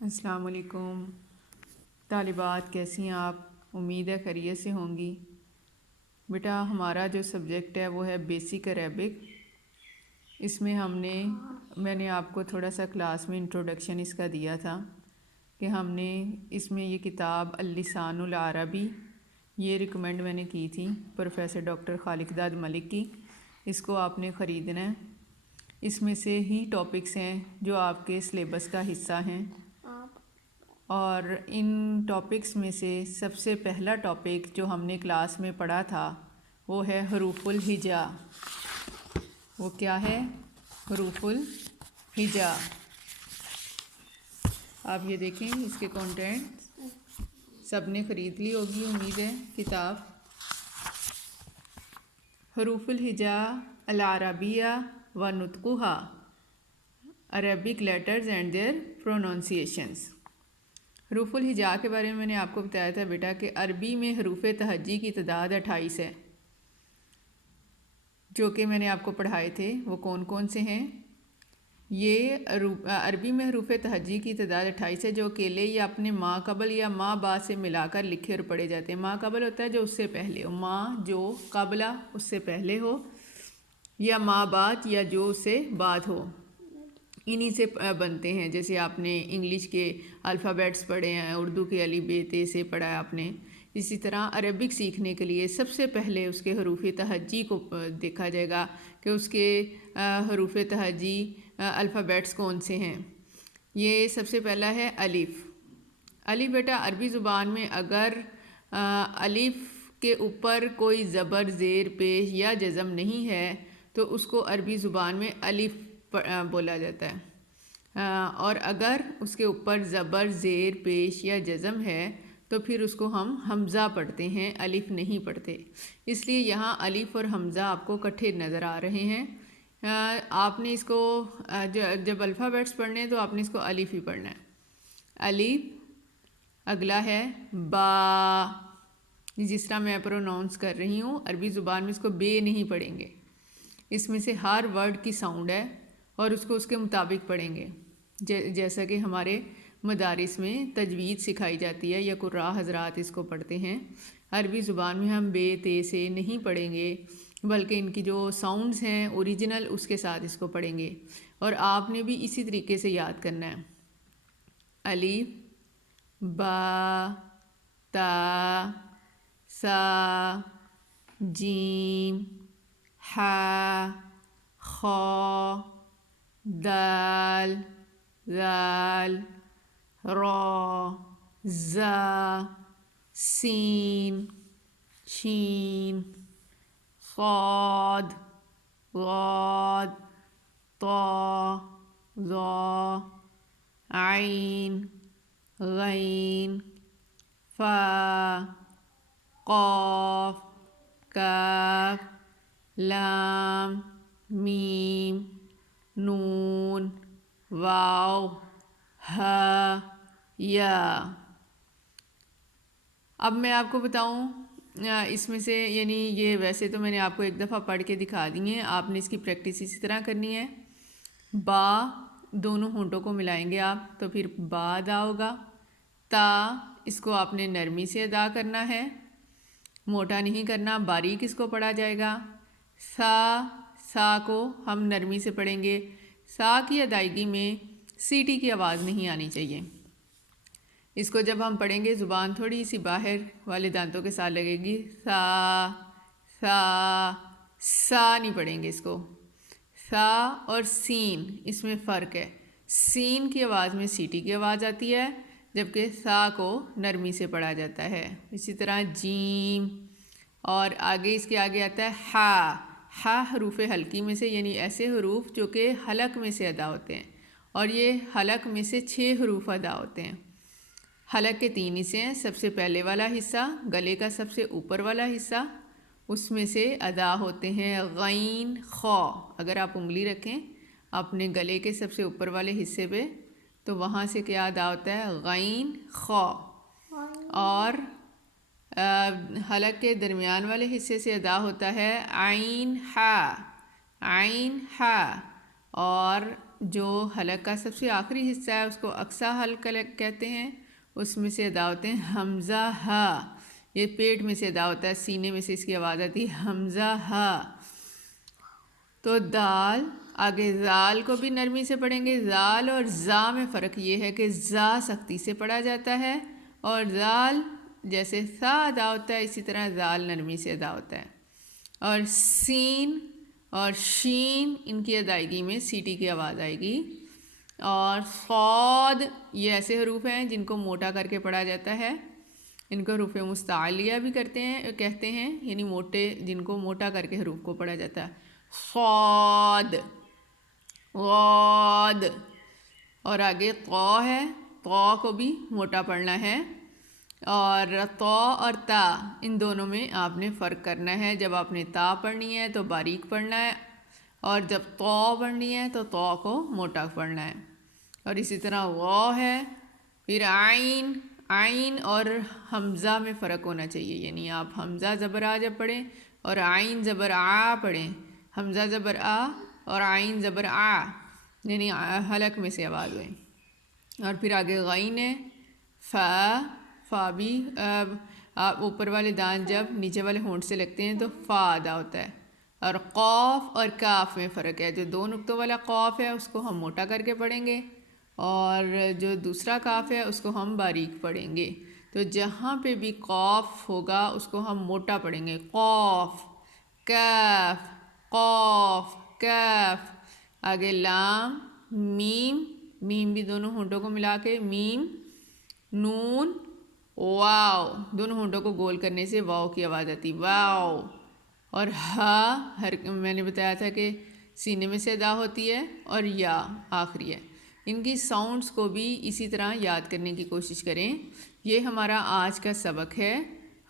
السلام علیکم طالبات، کیسی ہیں آپ؟ امید ہے خیریت سے ہوں گی۔ بیٹا ہمارا جو سبجیکٹ ہے وہ ہے بیسک عربک۔ اس میں میں نے آپ کو تھوڑا سا کلاس میں انٹروڈکشن اس کا دیا تھا کہ ہم نے اس میں یہ کتاب اللسان العربی یہ ریکمینڈ میں نے کی تھی پروفیسر ڈاکٹر خالق داد ملک کی۔ اس کو آپ نے خریدنا ہے۔ اس میں سے ہی ٹاپکس ہیں جو آپ کے سلیبس کا حصہ ہیں، اور ان ٹاپکس میں سے سب سے پہلا ٹاپک جو ہم نے کلاس میں پڑھا تھا وہ ہے حروف الہجا۔ وہ کیا ہے؟ حروف الہجا۔ آپ یہ دیکھیں اس کے کانٹینٹ سب نے خرید لی ہوگی امید ہے کتاب۔ حروف الہجا العربیہ و نطقہا، عربک لیٹرز اینڈ دیئر پروننسیشنز۔ حروف الہجا کے بارے میں نے آپ کو بتایا تھا بیٹا کہ عربی میں حروف تہجی کی تعداد 28 ہے، جو کہ میں نے آپ کو پڑھائے تھے۔ وہ کون کون سے ہیں؟ یہ عربی میں حروف تہجی کی تعداد 28 ہے جو اکیلے یا اپنے ما قبل یا ما بعد سے ملا کر لکھے اور پڑھے جاتے ہیں۔ ما قبل ہوتا ہے جو اس سے پہلے ہو، ما جو قبلہ اس سے پہلے ہو، یا ما بعد یا جو اس سے بعد ہو، انہی سے بنتے ہیں۔ جیسے آپ نے انگلش کے الفابیٹس پڑھے ہیں، اردو کے الف ب ت سے پڑھا ہے آپ نے، اسی طرح عربک سیکھنے کے لیے سب سے پہلے اس کے حروف تہجی کو دیکھا جائے گا کہ اس کے حروف تہجی الفابیٹس کون سے ہیں۔ یہ سب سے پہلا ہے الف۔ الف بیٹا عربی زبان میں اگر الف کے اوپر کوئی زبر، زیر، پیش یا جزم نہیں ہے تو اس کو عربی زبان میں الف بولا جاتا ہے، اور اگر اس کے اوپر زبر، زیر، پیش یا جزم ہے تو پھر اس کو ہم حمزہ پڑھتے ہیں، الف نہیں پڑھتے۔ اس لیے یہاں الف اور حمزہ آپ کو اکٹھے نظر آ رہے ہیں۔ آپ نے اس کو جب الفابیٹس پڑھنے ہیں تو آپ نے اس کو الف ہی پڑھنا ہے۔ الف۔ اگلا ہے با، جس طرح میں پروناؤنس کر رہی ہوں عربی زبان میں اس کو بے نہیں پڑھیں گے، اس میں سے ہر ورڈ کی ساؤنڈ ہے اور اس کو اس کے مطابق پڑھیں گے، جیسا کہ ہمارے مدارس میں تجوید سکھائی جاتی ہے یا قراء حضرات اس کو پڑھتے ہیں۔ عربی زبان میں ہم بے تے سے نہیں پڑھیں گے، بلکہ ان کی جو ساؤنڈز ہیں اوریجنل اس کے ساتھ اس کو پڑھیں گے، اور آپ نے بھی اسی طریقے سے یاد کرنا ہے۔ الف، با، تا، سا، جیم، حا، خا، دال، ذال، را، زا، سین، شین، صاد، غاد، طا، ظا، عین، غین، فا، قاف، کاف، لام، میم، نون، واو، ہا، یا۔ اب میں آپ کو بتاؤں اس میں سے، یعنی یہ ویسے تو میں نے آپ کو ایک دفعہ پڑھ کے دکھا دی ہیں، آپ نے اس کی پریکٹس اسی طرح کرنی ہے۔ با، دونوں ہونٹوں کو ملائیں گے آپ تو پھر با ادا ہوگا۔ تا، اس کو آپ نے نرمی سے ادا کرنا ہے، موٹا نہیں کرنا، باریک اس کو پڑھا جائے گا۔ سا کو ہم نرمی سے پڑھیں گے۔ سا کی ادائیگی میں سیٹی کی آواز نہیں آنی چاہیے۔ اس کو جب ہم پڑھیں گے زبان تھوڑی سی باہر والے دانتوں کے ساتھ لگے گی، سا نہیں پڑھیں گے اس کو۔ سا اور سین اس میں فرق ہے، سین کی آواز میں سیٹی کی آواز آتی ہے جبکہ سا کو نرمی سے پڑھا جاتا ہے۔ اسی طرح جیم، اور آگے اس کے آگے آتا ہے ہا۔ ہا حروف حلقی میں سے، یعنی ایسے حروف جو کہ حلق میں سے ادا ہوتے ہیں، اور یہ حلق میں سے 6 حروف ادا ہوتے ہیں۔ حلق کے 3 حصے ہیں، سب سے پہلے والا حصہ گلے کا سب سے اوپر والا حصہ، اس میں سے ادا ہوتے ہیں غین، خا۔ اگر آپ انگلی رکھیں اپنے گلے کے سب سے اوپر والے حصے پہ تو وہاں سے کیا ادا ہوتا ہے؟ غین، خا۔ اور حلق کے درمیان والے حصے سے ادا ہوتا ہے عین، ہا، عین، ہا۔ اور جو حلق کا سب سے آخری حصہ ہے اس کو اقصی حلق کہتے ہیں، اس میں سے ادا ہوتے ہیں حمزہ ہا، یہ پیٹ میں سے ادا ہوتا ہے، سینے میں سے اس کی آواز آتی ہے حمزہ ہا۔ تو دال، آگے زال کو بھی نرمی سے پڑھیں گے۔ زال اور زا میں فرق یہ ہے کہ زا سختی سے پڑھا جاتا ہے اور زال جیسے سا ادا ہوتا ہے اسی طرح زال نرمی سے ادا ہوتا ہے۔ اور سین اور شین ان کی ادائیگی میں سیٹی کی آواز آئے گی۔ اور صاد، یہ ایسے حروف ہیں جن کو موٹا کر کے پڑھا جاتا ہے، ان کو حروف مستعلیہ بھی کہتے ہیں، یعنی موٹے، جن کو موٹا کر کے حروف کو پڑھا جاتا ہے۔ صاد، غاد، اور آگے طا ہے، طا کو بھی موٹا پڑھنا ہے۔ اور طا اور تا، ان دونوں میں آپ نے فرق کرنا ہے، جب آپ نے تا پڑھنی ہے تو باریک پڑھنا ہے، اور جب طا پڑھنی ہے تو طا کو موٹا پڑھنا ہے۔ اور اسی طرح غا ہے، پھر عین، عین اور حمزہ میں فرق ہونا چاہیے، یعنی آپ حمزہ زبر آ جب پڑھیں اور عین زبر آ پڑھیں، حمزہ زبر آ اور عین زبر آ، یعنی حلق میں سے آواز ہوئے۔ اور پھر آگے غین ہے، فا، فا بھی آپ اوپر والے دان جب نیچے والے ہونٹ سے لگتے ہیں تو فا ادا ہوتا ہے۔ اور قاف اور کاف میں فرق ہے، جو دو نقطوں والا قاف ہے اس کو ہم موٹا کر کے پڑھیں گے اور جو دوسرا کاف ہے اس کو ہم باریک پڑھیں گے۔ تو جہاں پہ بھی قاف ہوگا اس کو ہم موٹا پڑھیں گے، قاف، کاف، قاف، کاف۔ آگے لام، میم، میم بھی دونوں ہونٹوں کو ملا کے میم، نون، واو، دونوں ہونٹوں کو گول کرنے سے واو کی آواز آتی، واو۔ اور ہا، میں نے بتایا تھا کہ سینے میں سے ادا ہوتی ہے، اور یا آخری ہے۔ ان کی ساؤنڈز کو بھی اسی طرح یاد کرنے کی کوشش کریں۔ یہ ہمارا آج کا سبق ہے،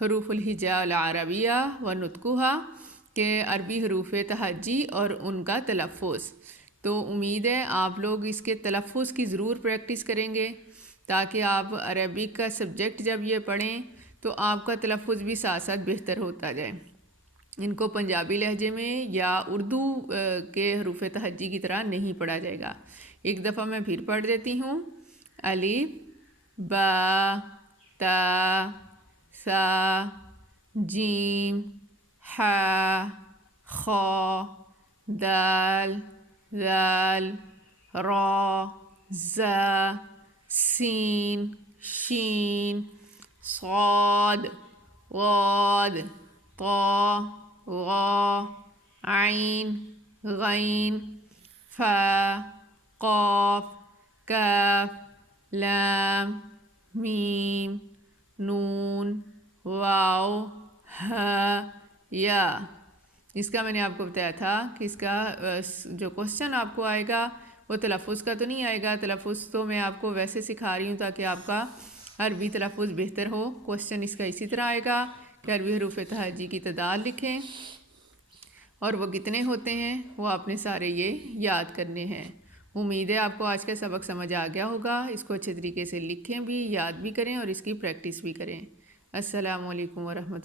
حروف الہجاء العربیہ و نطقها، کہ عربی حروف تہجی اور ان کا تلفظ۔ تو امید ہے آپ لوگ اس کے تلفظ کی ضرور پریکٹس کریں گے تاکہ آپ عربک کا سبجیکٹ جب یہ پڑھیں تو آپ کا تلفظ بھی ساتھ ساتھ بہتر ہوتا جائے۔ ان کو پنجابی لہجے میں یا اردو کے حروف تہجی کی طرح نہیں پڑھا جائے گا۔ ایک دفعہ میں پھر پڑھ دیتی ہوں، الف، با، تا، سا، جیم، حا، خا، دال، ذال، را، زا، سین، شین، صاد، غاد، طا، غا، عین، غین، فا، قاف، کاف، لام، میم، نون، واو، ہا، یا۔ اس کا میں نے آپ کو بتایا تھا کہ اس کا جو کوسچن آپ کو آئے گا وہ تلفظ کا تو نہیں آئے گا، تلفظ تو میں آپ کو ویسے سکھا رہی ہوں تاکہ آپ کا عربی تلفظ بہتر ہو۔ کوسچن اس کا اسی طرح آئے گا کہ عربی حروف تہجی کی تعداد لکھیں اور وہ کتنے ہوتے ہیں وہ آپ نے سارے یہ یاد کرنے ہیں۔ امید ہے آپ کو آج کا سبق سمجھ آ گیا ہوگا، اس کو اچھے طریقے سے لکھیں بھی، یاد بھی کریں اور اس کی پریکٹس بھی کریں۔ السلام علیکم ورحمۃ اللہ۔